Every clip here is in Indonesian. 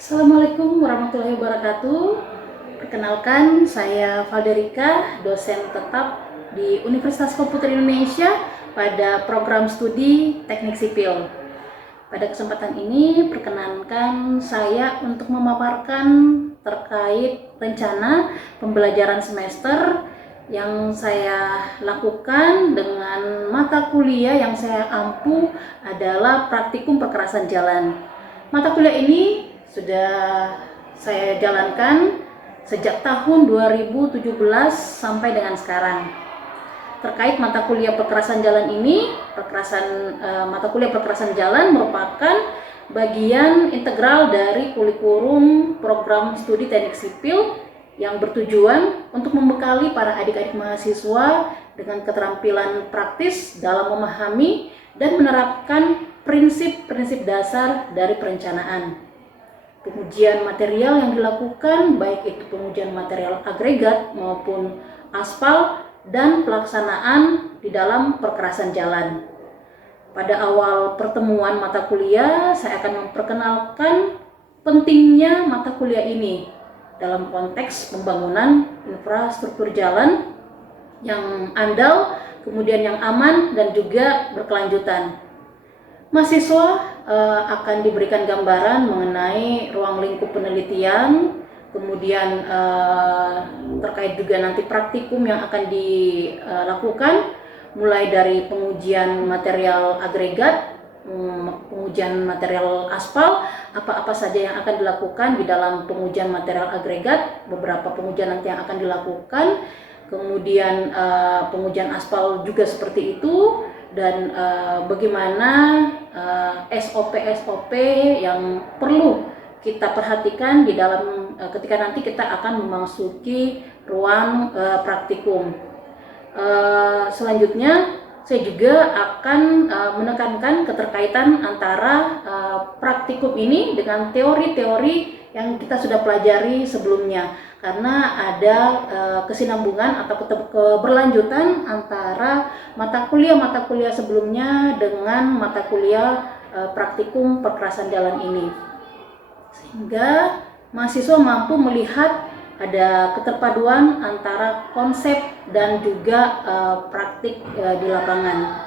Assalamualaikum warahmatullahi wabarakatuh. Perkenalkan, saya Valderika, dosen tetap di Universitas Komputer Indonesia pada program studi Teknik Sipil. Pada kesempatan ini, perkenankan saya untuk memaparkan terkait rencana pembelajaran semester yang saya lakukan dengan mata kuliah yang saya ampu adalah praktikum perkerasan jalan. Mata kuliah ini sudah saya jalankan sejak tahun 2017 sampai dengan sekarang. Terkait mata kuliah perkerasan jalan ini, mata kuliah perkerasan jalan merupakan bagian integral dari kurikulum program studi teknik sipil yang bertujuan untuk membekali para adik-adik mahasiswa dengan keterampilan praktis dalam memahami dan menerapkan prinsip-prinsip dasar dari perencanaan. Pengujian material yang dilakukan, baik itu pengujian material agregat maupun aspal, dan pelaksanaan di dalam perkerasan jalan. Pada awal pertemuan mata kuliah, saya akan memperkenalkan pentingnya mata kuliah ini dalam konteks pembangunan infrastruktur jalan yang andal, kemudian yang aman dan juga berkelanjutan. Mahasiswa akan diberikan gambaran mengenai ruang lingkup penelitian, kemudian terkait juga nanti praktikum yang akan dilakukan, mulai dari pengujian material agregat, pengujian material aspal, apa-apa saja yang akan dilakukan di dalam pengujian material agregat, beberapa pengujian nanti yang akan dilakukan, kemudian pengujian aspal juga seperti itu, dan bagaimana SOP yang perlu kita perhatikan di dalam ketika nanti kita akan memasuki ruang praktikum. Selanjutnya saya juga akan menekankan keterkaitan antara praktikum ini dengan teori-teori yang kita sudah pelajari sebelumnya, karena ada kesinambungan atau keberlanjutan antara mata kuliah sebelumnya dengan mata kuliah praktikum perkerasan jalan ini, sehingga mahasiswa mampu melihat ada keterpaduan antara konsep dan juga praktik di lapangan.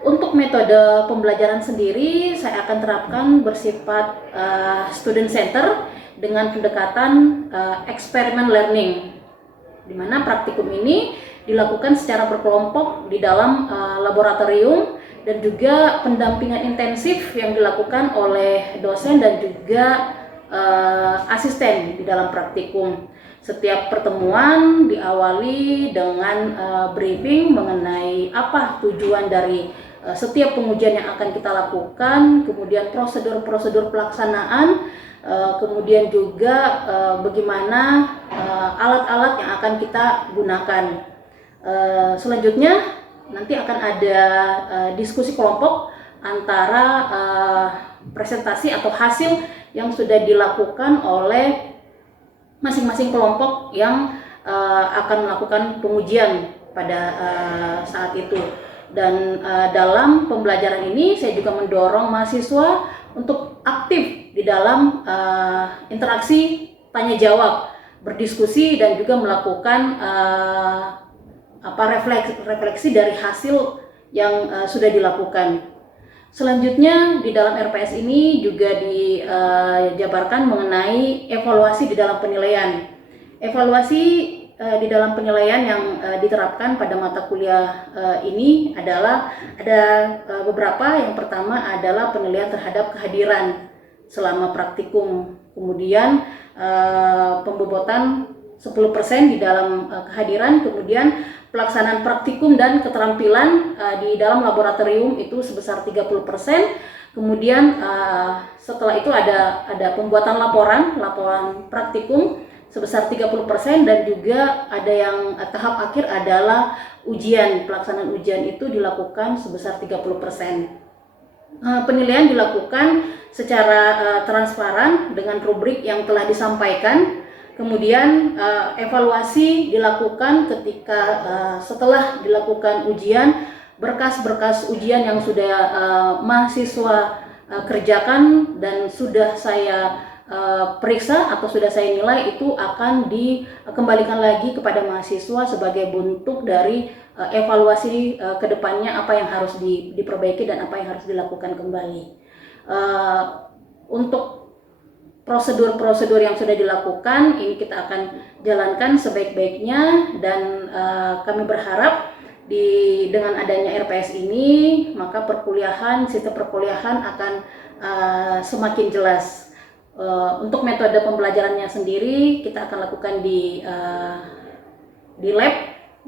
Untuk metode pembelajaran sendiri, saya akan terapkan bersifat student center dengan pendekatan eksperimen learning, di mana praktikum ini dilakukan secara berkelompok di dalam laboratorium, dan juga pendampingan intensif yang dilakukan oleh dosen dan juga asisten di dalam praktikum. Setiap pertemuan diawali dengan briefing mengenai apa tujuan dari setiap pengujian yang akan kita lakukan, kemudian prosedur-prosedur pelaksanaan, kemudian juga bagaimana alat-alat yang akan kita gunakan. Selanjutnya nanti akan ada diskusi kelompok antara presentasi atau hasil yang sudah dilakukan oleh masing-masing kelompok yang akan melakukan pengujian pada saat itu. Dan dalam pembelajaran ini saya juga mendorong mahasiswa untuk aktif di dalam interaksi tanya jawab, berdiskusi, dan juga melakukan refleksi dari hasil yang sudah dilakukan. Selanjutnya di dalam RPS ini juga dijabarkan mengenai evaluasi di dalam penilaian. Evaluasi di dalam penilaian yang diterapkan pada mata kuliah ini adalah ada beberapa. Yang pertama adalah penilaian terhadap kehadiran selama praktikum, kemudian pembobotan 10% di dalam kehadiran, kemudian pelaksanaan praktikum dan keterampilan di dalam laboratorium itu sebesar 30%. Kemudian setelah itu ada pembuatan laporan praktikum sebesar 30%, dan juga ada yang tahap akhir adalah ujian. Pelaksanaan ujian itu dilakukan sebesar 30%. Penilaian dilakukan secara transparan dengan rubrik yang telah disampaikan. Kemudian evaluasi dilakukan ketika setelah dilakukan ujian, berkas-berkas ujian yang sudah mahasiswa kerjakan dan sudah saya periksa atau sudah saya nilai itu akan dikembalikan lagi kepada mahasiswa sebagai bentuk dari evaluasi kedepannya apa yang harus diperbaiki dan apa yang harus dilakukan kembali. Untuk prosedur-prosedur yang sudah dilakukan ini kita akan jalankan sebaik-baiknya, dan kami berharap dengan adanya RPS ini maka sistem perkuliahan akan semakin jelas. Untuk metode pembelajarannya sendiri kita akan lakukan di lab,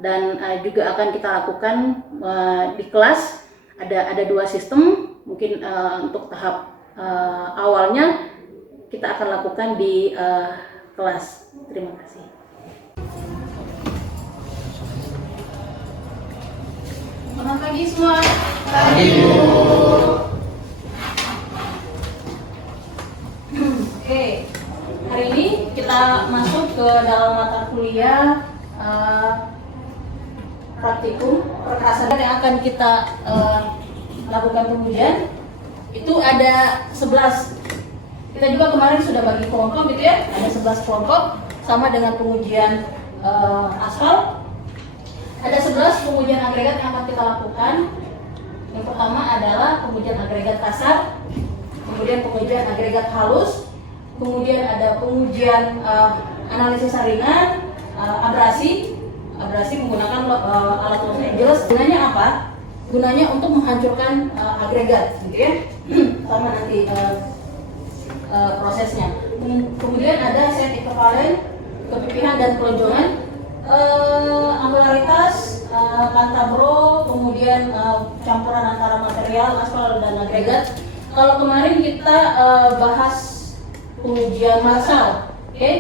dan juga akan kita lakukan di kelas. Ada 2 sistem, mungkin untuk tahap awalnya kita akan lakukan di kelas. Terima kasih. Selamat pagi semua. Pagi, Bu. Oke, hari ini kita masuk ke dalam mata kuliah praktikum perkerasan yang akan kita lakukan pengujian. Itu ada 11. Kita juga kemarin sudah bagi kelompok gitu ya, ada 11 kelompok sama dengan pengujian aspal. Ada 11 pengujian agregat yang akan kita lakukan. Yang pertama adalah pengujian agregat kasar, kemudian pengujian agregat halus, kemudian ada pengujian analisis saringan, abrasi menggunakan alat yang jelas. Gunanya apa? Gunanya untuk menghancurkan agregat gitu ya. Sama nanti prosesnya. Kemudian ada set ekivalen, kepipihan dan pelonjongan, angularitas, kantabro, kemudian campuran antara material aspal dan agregat. Kalau kemarin kita bahas pengujian marsal, oke?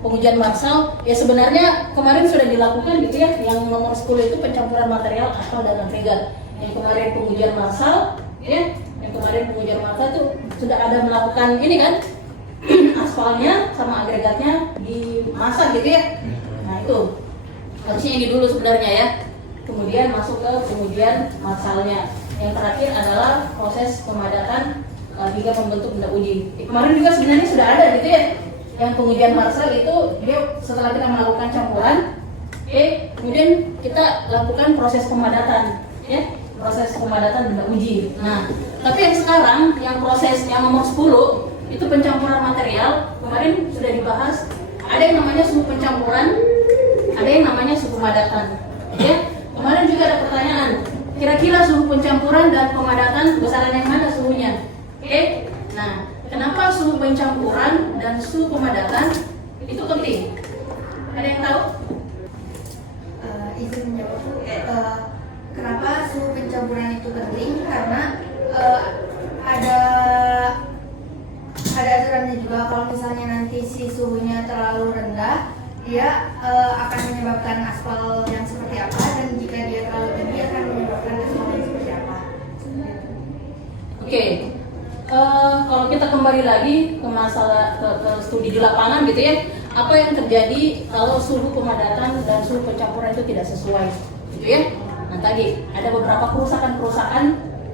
Pengujian marsal ya sebenarnya kemarin sudah dilakukan gitu ya. Yang nomor 10 itu pencampuran material aspal dan agregat. Yang kemarin pengujian marsal, ya. Yang kemarin pengujian marsal itu sudah ada melakukan ini kan, aspalnya sama agregatnya dimasak gitu ya. Nah itu harusnya ini dulu sebenarnya ya. Kemudian masuk ke pengujian marsalnya. Yang terakhir adalah proses pemadatan hingga membentuk benda uji. Kemarin juga sebenarnya sudah ada gitu ya. Yang pengujian marsal itu dia setelah kita melakukan campuran, kemudian kita lakukan proses pemadatan, ya. Proses pemadatan benda uji. Nah, tapi yang sekarang yang proses yang nomor 10 itu pencampuran material. Kemarin sudah dibahas, ada yang namanya suhu pencampuran, ada yang namanya suhu pemadatan. Ya, kemarin juga ada pertanyaan, kira-kira suhu pencampuran dan pemadatan besaran yang mana suhunya? Oke. Nah, kenapa suhu pencampuran dan suhu pemadatan itu penting? Ada yang tahu? Izin menjawab, kenapa suhu pencampuran itu penting? Karena ada aturannya juga, kalau misalnya nanti si suhunya terlalu rendah, dia akan menyebabkan aspal yang seperti apa, dan jika dia terlalu tinggi akan menyebabkan aspal yang seperti apa. Oke. Kalau kita kembali lagi ke masalah ke studi di lapangan gitu ya, apa yang terjadi kalau suhu pemadatan dan suhu pencampuran itu tidak sesuai, gitu ya? Nah tadi ada beberapa kerusakan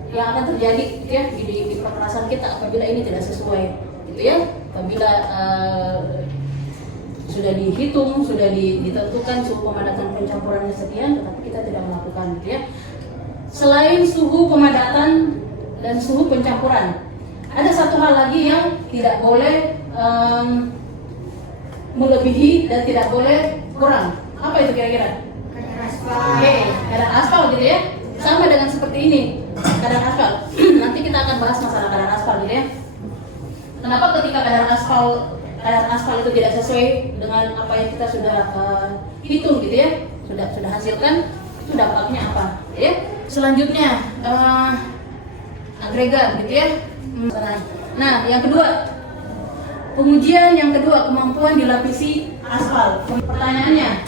yang akan terjadi gitu ya di perkerasan kita apabila ini tidak sesuai, gitu ya? Apabila sudah dihitung, sudah ditentukan suhu pemadatan pencampurannya sekian, tetapi kita tidak melakukan, gitu ya? Selain suhu pemadatan dan suhu pencampuran, ada satu hal lagi yang tidak boleh melebihi dan tidak boleh kurang. Apa itu kira-kira? Kadar aspal. Oke, kadar aspal gitu ya. Sama dengan seperti ini, kadar aspal. Nanti kita akan bahas masalah kadar aspal gitu ya. Kenapa ketika kadar aspal itu tidak sesuai dengan apa yang kita sudah hitung gitu ya, sudah hasilkan, itu dampaknya apa? Gitu ya. Selanjutnya agregat gitu ya. Nah, yang kedua, pengujian yang kedua, kemampuan dilapisi aspal. Pertanyaannya,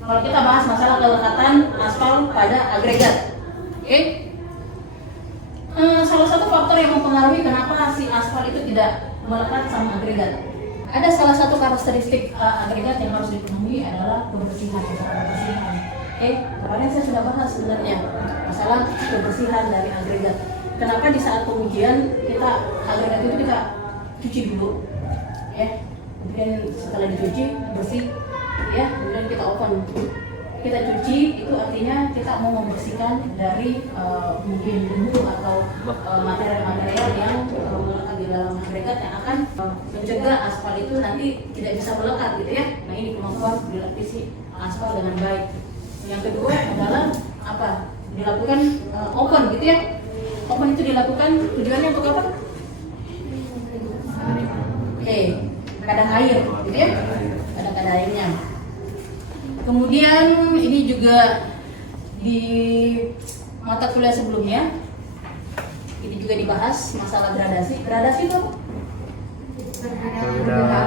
kalau kita bahas masalah kelekatan aspal pada agregat, oke? Salah satu faktor yang mempengaruhi kenapa si aspal itu tidak melekat sama agregat. Ada salah satu karakteristik agregat yang harus dipenuhi adalah kebersihan. Kemarin saya sudah bahas sebenarnya masalah kebersihan dari agregat. Kenapa di saat pengujian agregat itu kita cuci dulu, ya. Kemudian setelah dicuci bersih, ya. Kemudian kita open. Kita cuci itu artinya kita mau membersihkan dari mungkin debu atau material-material yang melekat di dalam agregat yang akan mencegah aspal itu nanti tidak bisa melekat gitu ya. Nah ini kemampuan dilapisi aspal dengan baik. Yang kedua adalah apa? Dilakukan open gitu ya. Open itu dilakukan tujuannya untuk apa? Oke, kadang air gitu ya. Kadang airnya. Kemudian ini juga di mata kuliah sebelumnya ini juga dibahas masalah gradasi. Gradasi itu apa?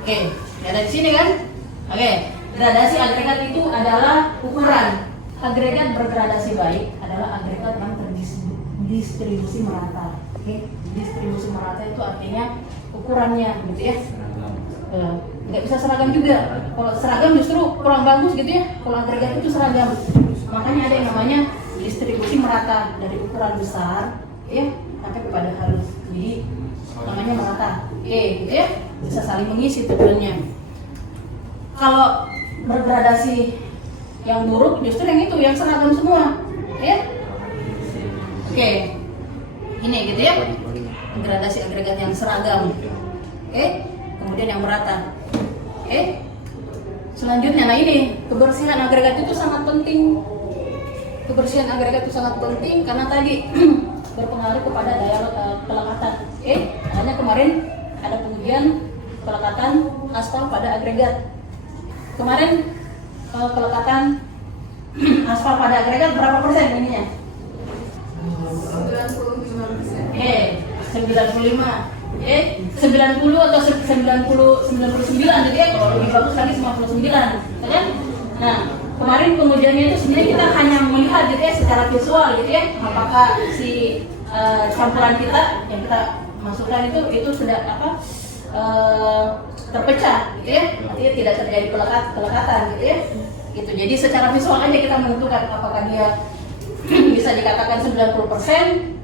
Oke, ada di sini kan? Oke, gradasi agregat itu adalah ukuran agregat bergradasi baik adalah agregat yang terdistribusi merata. Oke, distribusi merata itu artinya ukurannya gitu ya. Nggak bisa seragam juga. Kalau seragam justru kurang bagus gitu ya. Kalau agregat itu seragam. Makanya ada yang namanya distribusi merata dari ukuran besar ya sampai kepada halus. Jadi namanya merata. Gitu ya. Bisa saling mengisi tujuannya. Kalau bergradasi yang buruk justru yang itu yang seragam semua. Ya. Oke. Ini gitu ya. Gradasi agregat yang seragam. Oke. Kemudian yang merata. Selanjutnya, nah ini kebersihan agregat itu sangat penting. Kebersihan agregat itu sangat penting karena tadi berpengaruh kepada daya pelekatan. Makanya kemarin ada pengujian pelekatan aspal pada agregat. Kemarin pelekatan aspal pada agregat berapa persen ininya? 95%. 95. 90 atau 99 gitu ya, kalau lebih bagus lagi 99 kan? Nah kemarin pengujiannya itu sebenarnya kita hanya melihat gitu ya secara visual gitu ya apakah si campuran kita yang kita masukkan itu sudah terpecah gitu ya, artinya tidak terjadi pelekatan gitu ya gitu. Jadi secara visual aja kita menentukan apakah dia bisa dikatakan 90%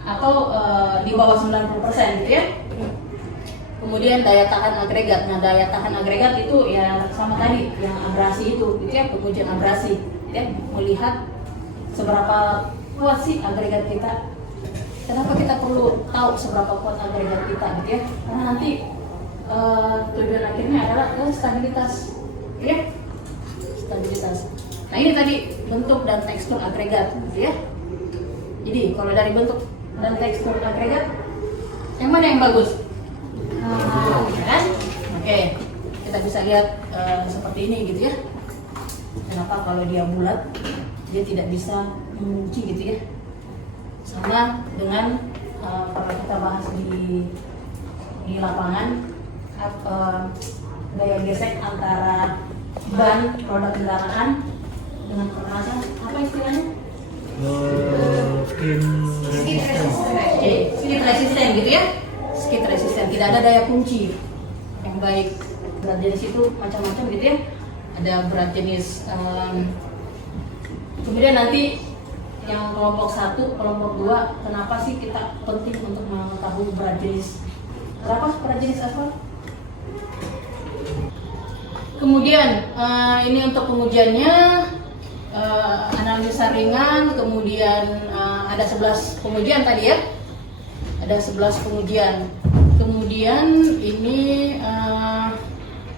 atau di bawah 90% gitu ya. Kemudian daya tahan agregat. Nah, daya tahan agregat itu ya sama tadi yang abrasi itu, gitu ya, pengujian abrasi, gitu ya, melihat seberapa kuat sih agregat kita. Kenapa kita perlu tahu seberapa kuat agregat kita, gitu ya? Karena nanti tujuan akhirnya adalah ke stabilitas, gitu ya, stabilitas. Nah ini tadi bentuk dan tekstur agregat, gitu ya. Jadi kalau dari bentuk dan tekstur agregat, yang mana yang bagus? Kan? Oke, kita bisa lihat seperti ini gitu ya. Kenapa kalau dia bulat dia tidak bisa mengunci gitu ya? Sama dengan kalau kita bahas di lapangan daya gesek antara ban roda kendaraan dengan pernasan apa istilahnya? Skid resisten gitu ya. Skid resisten, tidak ada daya kunci yang baik. Berat jenis itu macam-macam gitu ya. Ada berat jenis kemudian nanti yang kelompok 1, kelompok 2, kenapa sih kita penting untuk mengetahui berat jenis? Berapa berat jenis aspal? Kemudian ini untuk pengujiannya analisa ringan, kemudian ada 11 pengujian tadi ya. Ada 11 pengujian. Kemudian ini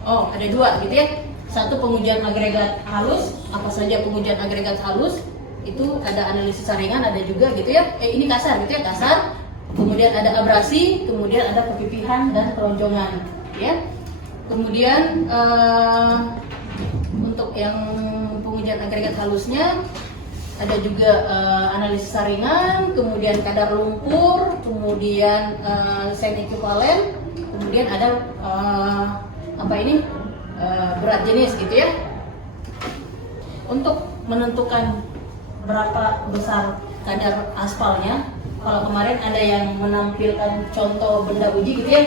ada 2 gitu ya. Satu pengujian agregat halus, apa saja pengujian agregat halus itu ada analisis ringan, ada juga gitu ya. Ini kasar gitu ya, kasar. Kemudian ada abrasi, kemudian ada pepipihan dan kelonjongan ya. Kemudian untuk yang pengujian agregat halusnya ada juga analisis ringan, kemudian kadar lumpur, kemudian sen ekuivalen, kemudian ada berat jenis gitu ya. Untuk menentukan berapa besar kadar aspalnya, kalau kemarin ada yang menampilkan contoh benda uji gitu ya.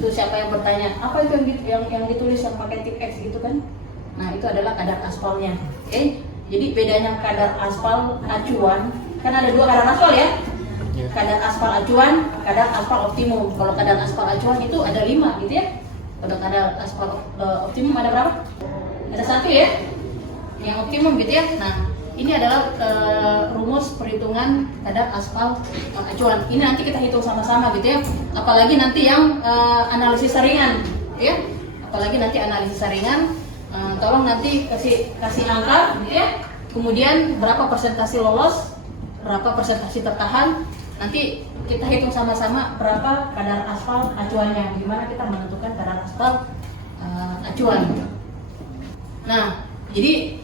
Itu siapa yang bertanya, apa itu yang ditulis yang pakai tip X gitu kan? Nah, itu adalah kadar aspalnya. Oke. Jadi bedanya kadar aspal acuan, kan ada 2 kadar aspal ya. kadar aspal acuan, kadar aspal optimum. Kalau kadar aspal acuan itu ada 5 gitu ya. Kalau kadar aspal optimum ada berapa? Ada 1 ya, yang optimum gitu ya. Nah, ini adalah rumus perhitungan kadar aspal acuan. Ini nanti kita hitung sama-sama gitu ya. Apalagi nanti yang analisis saringan, gitu ya. Apalagi nanti analisis saringan, tolong nanti kasih angka, gitu ya. Kemudian berapa persentase lolos, berapa persentase tertahan. Nanti kita hitung sama-sama berapa kadar aspal acuannya. Gimana kita menentukan kadar aspal acuan. Nah, jadi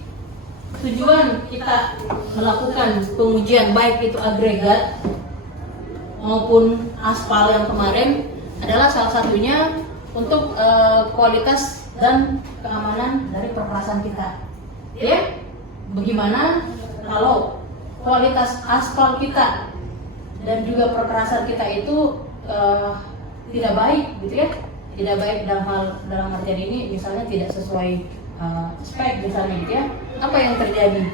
tujuan kita melakukan pengujian baik itu agregat maupun aspal yang kemarin adalah salah satunya untuk kualitas dan keamanan dari perperasan kita. Ya, bagaimana kalau kualitas aspal kita dan juga perperasan kita itu tidak baik, gitu ya? Tidak baik dalam artian ini, misalnya tidak sesuai spek misalnya, gitu ya. Apa yang terjadi?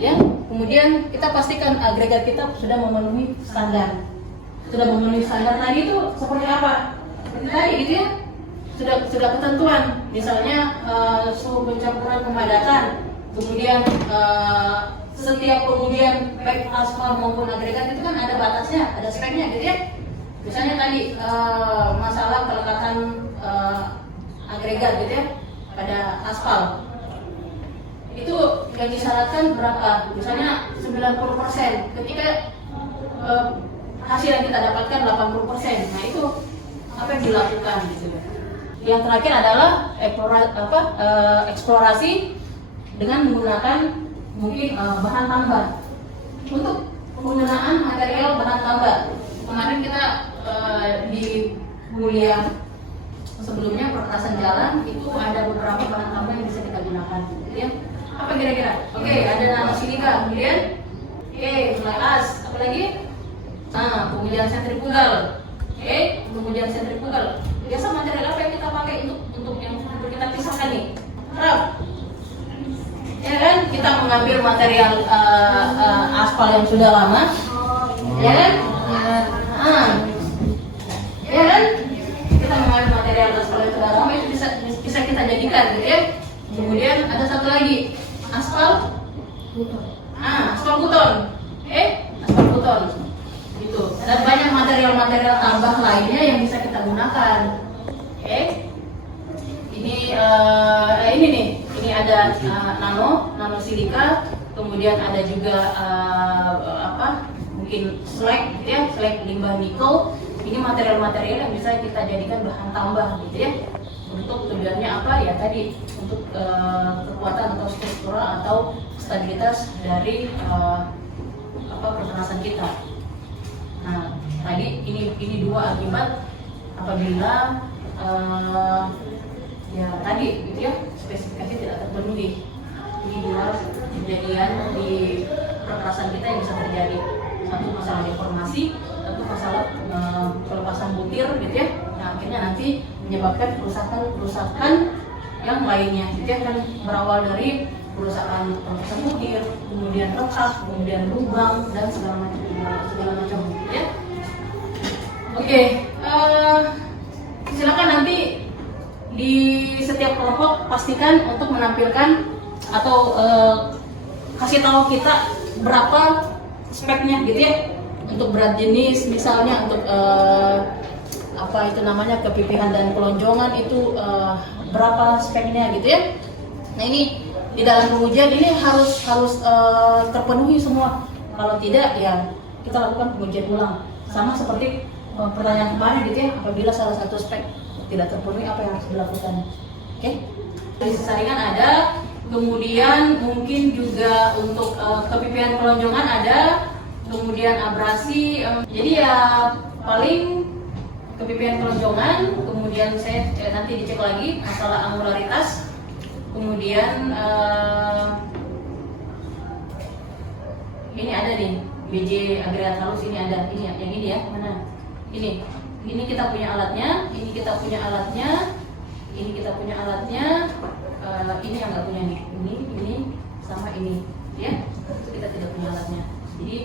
Ya, kemudian kita pastikan agregat kita sudah memenuhi standar. Sudah memenuhi standar tadi itu seperti apa? Seperti tadi gitu ya. Sudah ketentuan, misalnya suhu pencampuran pemadatan, kemudian setiap pengujian baik aspal maupun agregat itu kan ada batasnya, ada speknya gitu ya. Misalnya tadi masalah kelekatan agregat gitu ya pada aspal. Itu yang disyaratkan berapa? Misalnya 90%. Ketika hasil yang kita dapatkan 80%. Nah, itu apa yang dilakukan gitu. Yang terakhir adalah eksplorasi dengan menggunakan mungkin bahan tambah. Untuk penggunaan material bahan tambah. Kemarin kita di kuliah sebelumnya perperasan jalan itu ada beberapa bahan tambah yang bisa kita gunakan, ya. Apa kira-kira? Oke, ada nanosilika, kemudian fly ash, apa lagi? Nah, pengujian sentrifugal. Pengujian sentrifugal. Biasa material apa yang kita pakai untuk kita pisahkan nih? Rap. Ya kan, kita mengambil material aspal yang sudah lama, ya kan? Ya kan? Kita mengambil material aspal yang sudah lama itu bisa kita jadikan, gitu ya. Kemudian ada satu lagi, aspal buton. Aspal buton. Aspal buton. Gitu. Dan banyak material-material tambah lainnya yang bisa kita gunakan. Ini nih. Ini ada nanosilika, kemudian ada juga mungkin slag, gitu ya, slag limbah nikel. Ini material-material yang bisa kita jadikan bahan tambah, gitu ya. Untuk tujuannya apa? Ya tadi untuk kekuatan atau struktural atau stabilitas dari perperasan kita. Nah, tadi ini dua akibat apabila ya tadi gitu ya, spesifikasi tidak terpenuhi. Ini dua kejadian di perperasan kita yang bisa terjadi. Satu masalah deformasi, satu masalah pelepasan butir, gitu ya. Nah, akhirnya nanti menyebabkan kerusakan yang lainnya, gitu ya, kan berawal dari kerusakan pelepasan butir, kemudian retak, kemudian lubang dan segala macam, gitu ya. Oke, silakan nanti di setiap kelompok pastikan untuk menampilkan atau kasih tahu kita berapa speknya, gitu ya, untuk berat jenis misalnya, untuk apa itu namanya kepipihan dan kelonjongan itu berapa speknya, gitu ya. Nah, ini di dalam pengujian ini harus terpenuhi semua. Kalau tidak ya kita lakukan pengujian ulang. Sama seperti pertanyaan kemarin, gitu ya, apabila salah satu spek tidak terpenuhi apa yang harus dilakukan. Oke. Dari saringan ada, kemudian mungkin juga untuk kepipihan kelonjongan ada, kemudian abrasi. Jadi ya paling kepipihan kelonjongan, kemudian saya nanti dicek lagi masalah angularitas, kemudian ini ada nih BJ agregat halus, ini ada, ini yang ini ya, mana? Ini kita punya alatnya, ini kita punya alatnya, ini kita punya alatnya, ini yang nggak punya nih, ini sama ini, ya, kita tidak punya alatnya. Jadi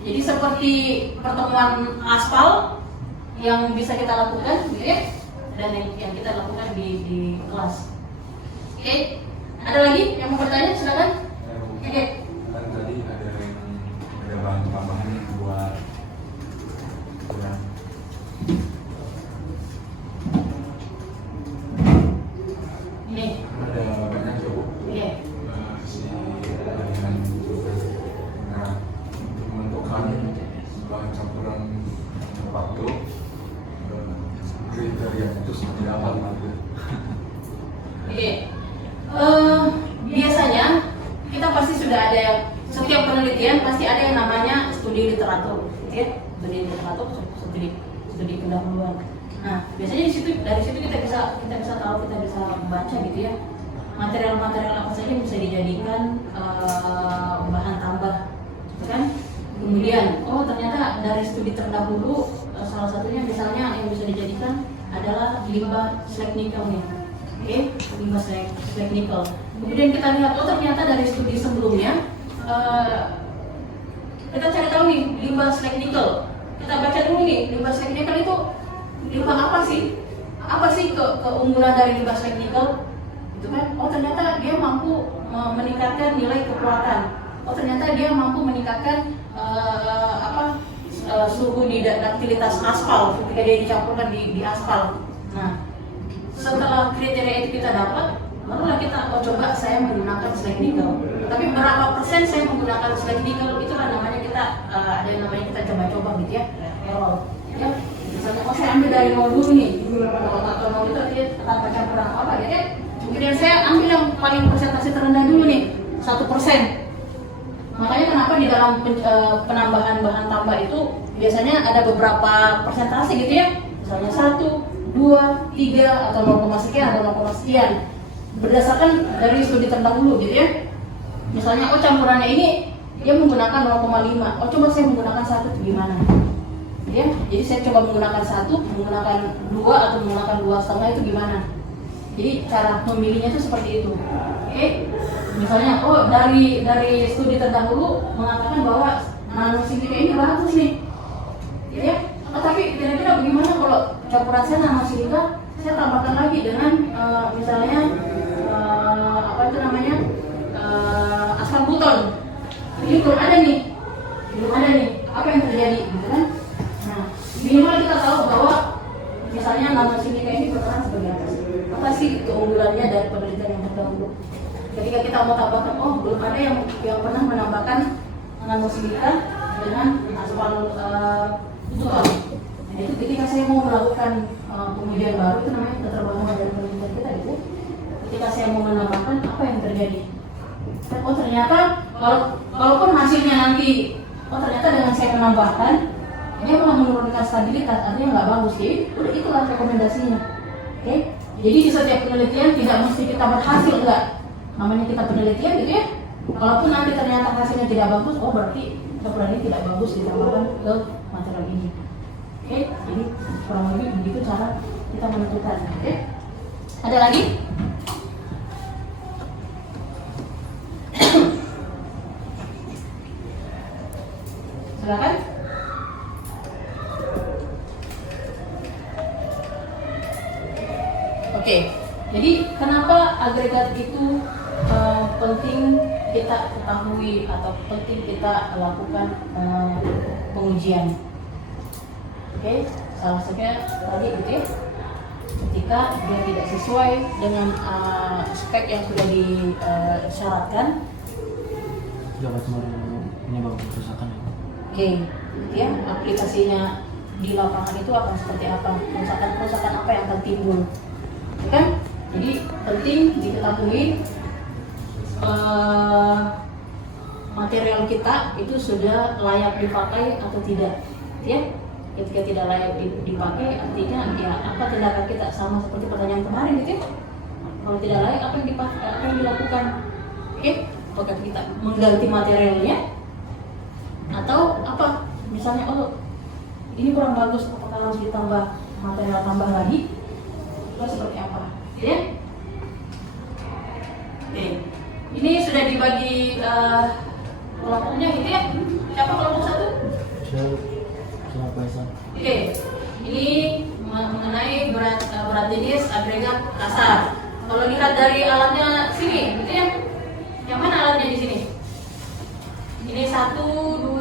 Jadi seperti pertemuan aspal yang bisa kita lakukan, gitu ya, dan yang kita lakukan di kelas. Oke, ada lagi yang mau bertanya? Silakan. Oke. Kan tadi ada bahan tambahan nih buat ya. Ini. Ada banyak tuh Oke. si dengan menentukan bahan campuran waktu kriteria itu seperti apa gitu. Oke. Biasanya kita pasti sudah ada yang, setiap penelitian pasti ada yang namanya studi literatur, ya, studi literatur, studi pendahuluan. Nah, biasanya dari situ kita bisa tahu, kita bisa membaca gitu ya, material-material apa saja yang bisa dijadikan bahan tambah, gitu kan? Kemudian, oh ternyata dari studi terdahulu salah satunya misalnya yang bisa dijadikan adalah limbah slag nikel nih. Oke, limbah slag nikel. Kemudian kita lihat, oh ternyata dari studi sebelumnya kita cari tahu nih limbah slag nikel. Kita baca dulu nih, limbah slag nikel itu limbah apa sih? Apa sih keunggulan dari limbah slag nikel? Itu kan? Oh ternyata dia mampu meningkatkan nilai kekuatan. Oh ternyata dia mampu meningkatkan suhu di duktilitas aspal ketika dia dicampurkan di aspal. Nah, setelah kriteria itu kita dapat, barulah kita coba saya menggunakan slag nikel. Tapi berapa persen saya menggunakan slag nikel, itulah namanya kita ada yang namanya kita coba-coba gitu ya, error. Ya, misalnya saya ambil dari 0 dulu nih, atau 0 itu dia tanpa campuran apa gitu ya. Kemudian saya ambil yang paling persentase terendah dulu nih, 1%. Makanya kenapa di dalam penambahan bahan tambah itu biasanya ada beberapa persentase gitu ya, misalnya 1, 2, 3 atau 0, sekian atau 0, sekian berdasarkan dari studi terdahulu gitu ya. Misalnya oh campurannya ini dia menggunakan 0,5, oh coba saya menggunakan 1 itu gimana ya. Jadi saya coba menggunakan 1, menggunakan 2 atau menggunakan 2,5 itu gimana. Jadi cara memilihnya itu seperti itu. Oke. Misalnya, oh dari studi terdahulu mengatakan bahwa nanosilika ini bagus nih, ya. Tapi kira-kira bagaimana kalau campuran saya nanosilika, saya tambahkan lagi dengan misalnya asam buton. Ini belum ada nih, apa yang terjadi, gitu kan? Nah, minimal kita tahu bahwa misalnya nanosilika ini berperan sebagai apa sih keunggulannya dari penelitian yang terdahulu. Ketika kita mau tambahkan, oh belum ada yang pernah menambahkan nanosilika dengan aspal buton. Nah, itu ketika saya mau melakukan pengujian baru, itu namanya keterbangunan dari penelitian kita itu. Ketika saya mau menambahkan, apa yang terjadi? Oh ternyata walaupun hasilnya nanti, oh ternyata dengan saya menambahkan, dia malah menurunkan stabilitas, artinya nggak bagus. Jadi udah itulah rekomendasinya. Oke? Jadi di setiap penelitian tidak mesti kita berhasil, enggak. Namanya kita penelitian gitu ya. Walaupun nanti ternyata hasilnya tidak bagus, oh berarti campuran ini tidak bagus ditambahkan ke material ini. Oke, jadi kurang lebih begitu cara kita menentukan. Oke, ada lagi? Silakan. Oke, jadi kenapa agregat itu penting kita ketahui atau penting kita lakukan pengujian? Oke, salah satunya tadi gitu ya, ketika dia tidak sesuai dengan spek yang sudah disyaratkan, dapat menyebabkan kerusakan. Oke, ya aplikasinya di lapangan itu akan seperti apa, kerusakan apa yang akan timbul, ya kan? Jadi penting diketahui material kita itu sudah layak dipakai atau tidak, ya. Ketika tidak layak dipakai, artinya ya apa tindakan kita, sama seperti pertanyaan kemarin gitu ya. Kalau tidak layak, apa yang dilakukan? Oke, apakah kita mengganti materialnya atau apa? Misalnya oh ini kurang bagus, apakah harus ditambah material tambah lagi? Atau seperti apa? Ya? Oke, ini sudah dibagi kelompoknya gitu ya. Siapa kelompok 1? Saya sama Faisal. Oke, ini mengenai berat jenis agregat kasar. Kalau lihat dari alatnya sini, gitu ya. Yang mana alatnya di sini? Ini 1, 2,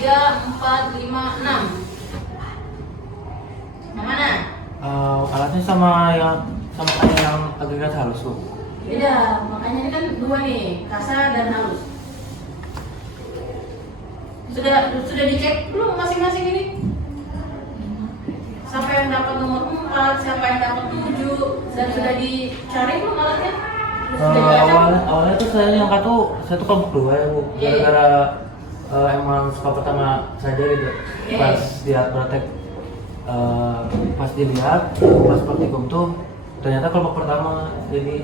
3, 4, 5, 6. Yang mana? Alatnya sama kayak yang agregat halus tuh. Beda, makanya ini kan 2 nih, kasar dan halus. Sudah dicek belum masing-masing ini? Siapa yang dapat nomor 4, siapa yang dapat 7, dan sudah dicari belum alatnya? Sudah dilacak? Awalnya tuh saya yang saya tuh kelompok 2 ya Bu. Iya. Gara-gara emang suka pertama saja gitu. Iya. Pas lihat praktek, pas dilihat pas praktikum tuh ternyata kelompok pertama, jadi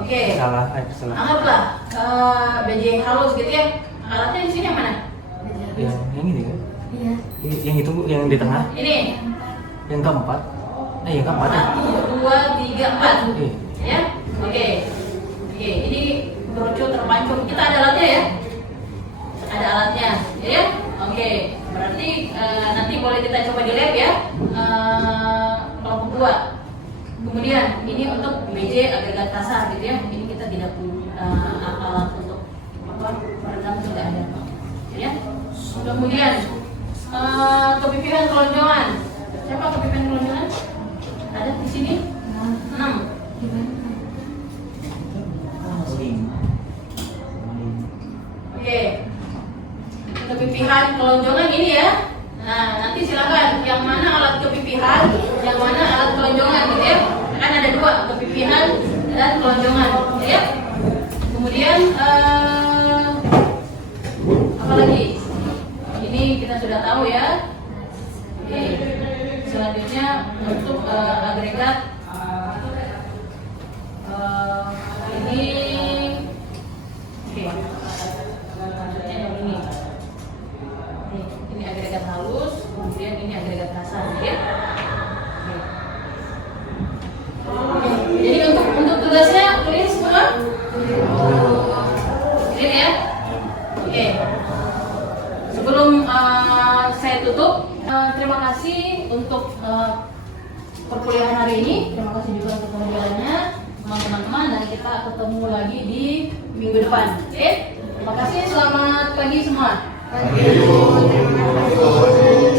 Oke. salah. Anggaplah BJ halus gitu ya. Alatnya di sini yang mana? Yang ini kan? Iya. Yang itu yang di tengah, Ini. yang keempat. Yang keempat ya. 1, 2, 3, 4. Iya. Ya. Oke. Oke, ini broco terpancung. Kita ada alatnya ya? Ada alatnya, ya? Oke. Berarti nanti boleh kita coba di lab ya. Kelompok 2. Kemudian ini untuk BJ agregat kasar gitu ya. Ini kita tidak punya alat untuk peredam, tidak ada. Ya. Kemudian kepipihan kelonjongan. Siapa kepipihan kelonjongan? Ada di sini? 6. Oke. Kepipihan kelonjongan ini ya. Nah, nanti silakan yang mana alat kepipihan, yang mana alat kelonjongan gitu ya. Kan ada 2, kepipihan dan kelonjongan, ya. Kemudian apa lagi? Ini kita sudah tahu ya. Oke. Selanjutnya untuk agregat ini, oke. Maksudnya yang ini. Ini agregat halus, kemudian ini agregat kasar, ya. Oke. Jadi untuk tugasnya clear semua? Clear ya? Oke. Sebelum saya tutup, terima kasih untuk perkuliahan hari ini. Terima kasih juga untuk kehadirannya teman-teman, dan kita ketemu lagi di minggu depan. Oke? Terima kasih, selamat pagi semua. Terima kasih.